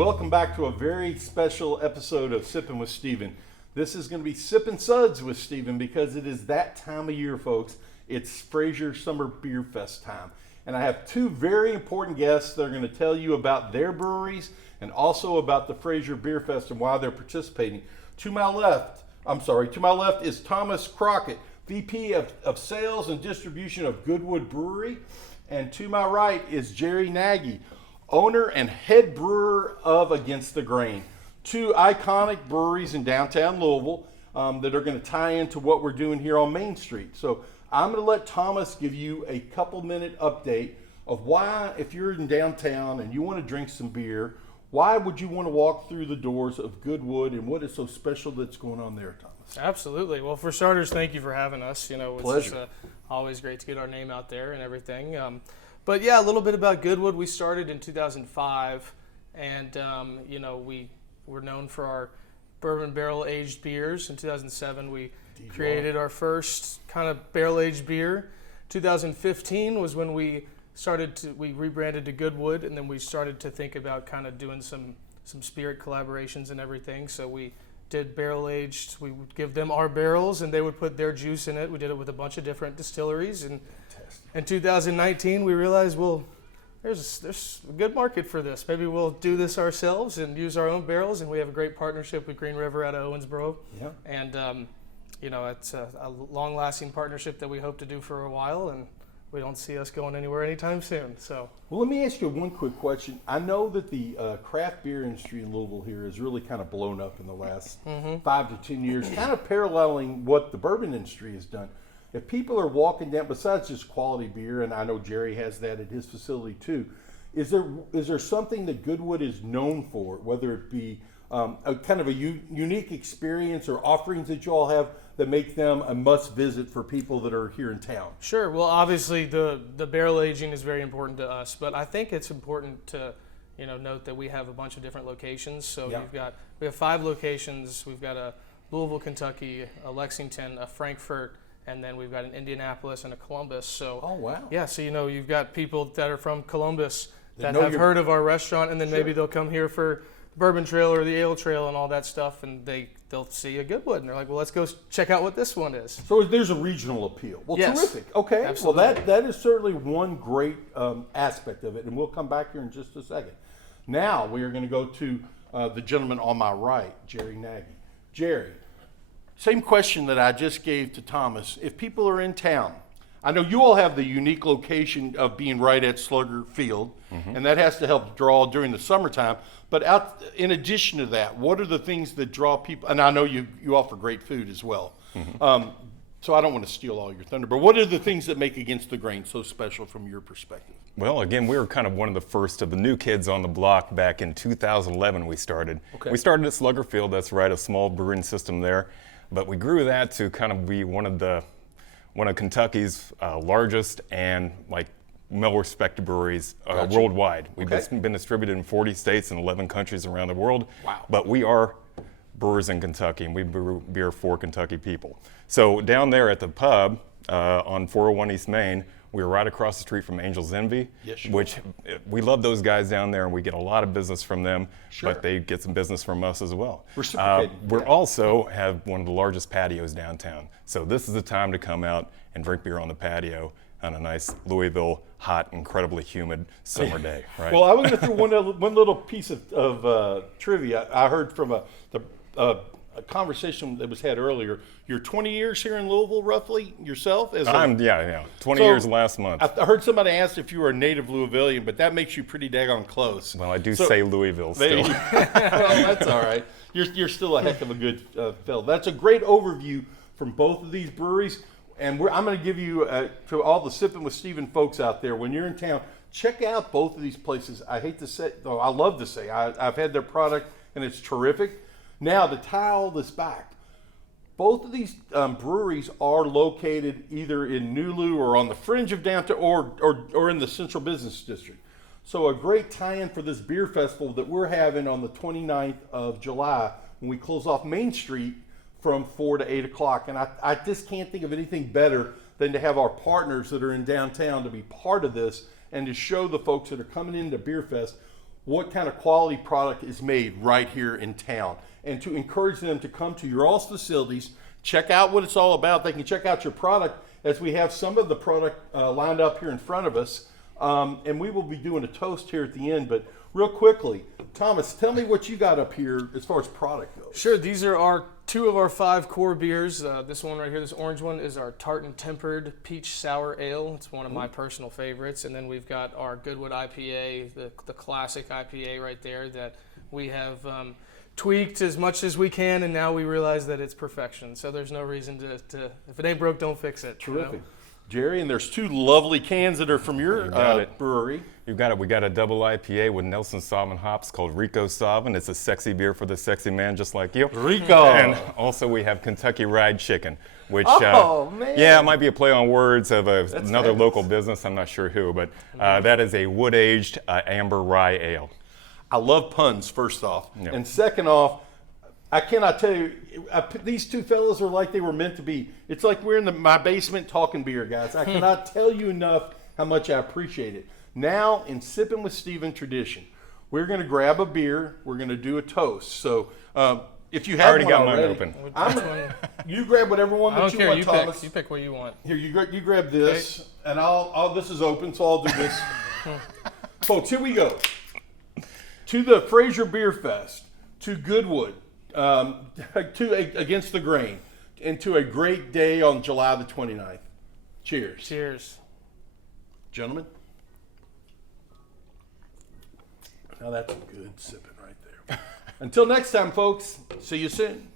Welcome back to a very special episode of Sippin' with Steven. This is going to be Sippin' Suds with Steven because it is that time of year, folks. It's Fraser Summer Beer Fest time. And I have two very important guests that are going to tell you about their breweries and also about the Fraser Beer Fest and why they're participating. To my left is Thomas Crockett, VP of Sales and Distribution of Goodwood Brewery. And to my right is Jerry Nagy, owner and head brewer of Against the Grain. Two iconic breweries in downtown Louisville that are going to tie into what we're doing here on Main Street. So I'm going to let Thomas give you a couple minute update of why, if you're in downtown and you want to drink some beer, why would you want to walk through the doors of Goodwood and what is so special that's going on there, Thomas? Absolutely. Well, for starters, thank you for having us. It's Pleasure. Always great to get our name out there and everything. But yeah, a little bit about Goodwood. We started in 2005, and we were known for our bourbon barrel aged beers. In 2007, we created our first kind of barrel aged beer. 2015 was when we rebranded to Goodwood, and then we started to think about kind of doing some spirit collaborations and everything. So we did barrel aged. We would give them our barrels, and they would put their juice in it. We did it with a bunch of different distilleries, and in 2019, we realized, well, there's a good market for this. Maybe we'll do this ourselves and use our own barrels. And we have a great partnership with Green River out of Owensboro. Yeah. And, it's a long-lasting partnership that we hope to do for a while. And we don't see us going anywhere anytime soon. So. Well, let me ask you one quick question. I know that the craft beer industry in Louisville here has really kind of blown up in the last 5 to 10 years, kind of paralleling what the bourbon industry has done. If people are walking down, besides just quality beer, and I know Jerry has that at his facility too, is there something that Goodwood is known for, whether it be a kind of a unique experience or offerings that you all have that make them a must visit for people that are here in town? Sure. Well, obviously the barrel aging is very important to us, but I think it's important to note that we have a bunch of different locations. So we have 5 locations. We've got a Louisville, Kentucky, a Lexington, a Frankfort, and then we've got an Indianapolis and a Columbus. So, oh, wow. Yeah, so you've got people that are from Columbus that have heard of our restaurant, and then maybe they'll come here for the Bourbon Trail or the Ale Trail and all that stuff, and they'll see a Goodwood, and they're like, well, let's go check out what this one is. So there's a regional appeal. Well, yes. Terrific. Okay, Absolutely. Well, that is certainly one great aspect of it, and we'll come back here in just a second. Now we are going to go to the gentleman on my right, Jerry Nagy. Jerry, same question that I just gave to Thomas. If people are in town, I know you all have the unique location of being right at Slugger Field, and that has to help draw during the summertime. But in addition to that, what are the things that draw people? And I know you offer great food as well. So I don't want to steal all your thunder, but what are the things that make Against the Grain so special from your perspective? Well, again, we were kind of one of the first of the new kids on the block. Back in 2011 we started. Okay. We started at Slugger Field, that's right, a small brewing system there. But we grew that to kind of be one of Kentucky's largest and well-respected breweries worldwide. We've been distributed in 40 states and 11 countries around the world. Wow. But we are brewers in Kentucky, and we brew beer for Kentucky people. So down there at the pub on 401 East Main, we were right across the street from Angel's Envy, which we love those guys down there, and we get a lot of business from them, but they get some business from us as well. We also have one of the largest patios downtown. So this is the time to come out and drink beer on the patio on a nice Louisville, hot, incredibly humid summer day. Right? Well, I was going to throw one little piece of trivia. I heard from a conversation that was had earlier. You're 20 years here in Louisville, roughly, yourself? 20 years last month. I heard somebody ask if you were a native Louisvillian, but that makes you pretty daggone close. Well, I do say Louisville still. Well, that's all right. You're still a heck of a good fellow. That's a great overview from both of these breweries. And I'm going to give you, to all the Sippin' with Steven folks out there, when you're in town, check out both of these places. I hate to say, though, I love to say, I've had their product, and it's terrific. Now, to tie all this back, both of these breweries are located either in New Lou or on the fringe of downtown or in the Central Business District. So a great tie-in for this beer festival that we're having on the 29th of July when we close off Main Street from 4 to 8 o'clock. And I just can't think of anything better than to have our partners that are in downtown to be part of this and to show the folks that are coming into Beer Fest what kind of quality product is made right here in town, and to encourage them to come to your all's facilities, check out what it's all about. They can check out your product, as we have some of the product lined up here in front of us, and we will be doing a toast here at the end. But real quickly, Thomas, tell me what you got up here as far as product goes. Sure, these are two of our 5 core beers. This one right here, this orange one, is our tart and tempered peach sour ale. It's one of my personal favorites. And then we've got our Goodwood IPA, the classic IPA right there that we have tweaked as much as we can, and now we realize that it's perfection. So there's no reason to if it ain't broke, don't fix it. Terrific. You know? Jerry, and there's 2 lovely cans that are from your brewery. You got it. We got a double IPA with Nelson Sauvin hops called Rico Sauvin. It's a sexy beer for the sexy man just like you. Rico. And also we have Kentucky Fried Chicken, which man. yeah, it might be a play on words of another fabulous. local business. I'm not sure who, but that is a wood-aged amber rye ale. I love puns, first off. Yeah. And second off, I cannot tell you, these 2 fellas are like they were meant to be. It's like we're in my basement talking beer, guys. I cannot tell you enough how much I appreciate it. Now, in Sippin' with Steven tradition, we're going to grab a beer. We're going to do a toast. So if you have already one got mine already, open. You grab whatever one I that don't you care. want, You Thomas. pick. You pick what you want. Here, you grab this, and I'll. This is open, so I'll do this. Folks, here we go. To the Fraser Beer Fest, to Goodwood, against the grain, and to a great day on July the 29th. Cheers. Cheers. Gentlemen. Now that's a good sipping right there. Until next time, folks. See you soon.